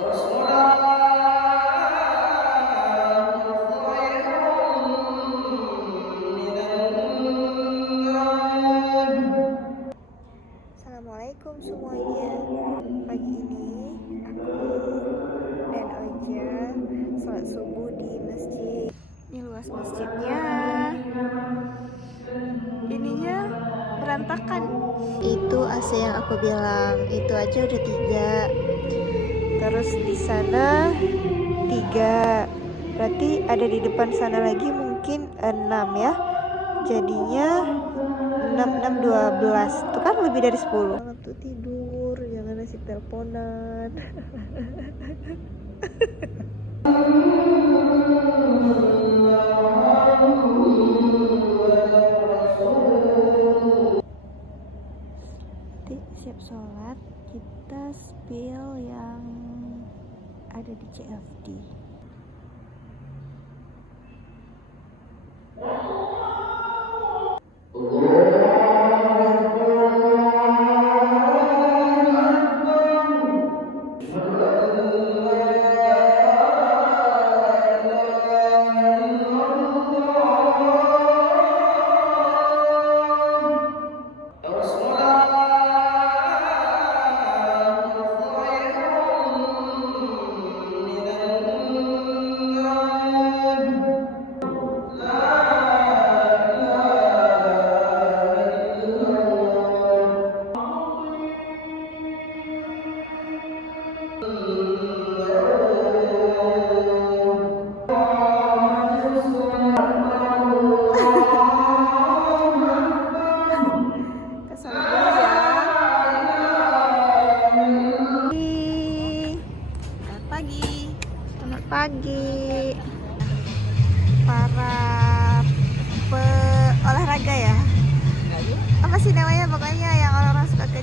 Assalamualaikum semuanya. Pagi ini aku dan Oja sholat subuh di masjid. Ini luas masjidnya. Ininya berantakan. Itu AC yang aku bilang. Itu aja udah 3. Terus di sana 3. Berarti ada di depan sana lagi mungkin 6 ya. Jadinya 6, 12. Itu kan lebih dari 10. Waktu tidur, jangan asik teleponan. Siap sholat, kita spill yang ada di CFD. Selamat pagi para olahraga ya. Apa sih namanya, pokoknya yang orang-orang suka ke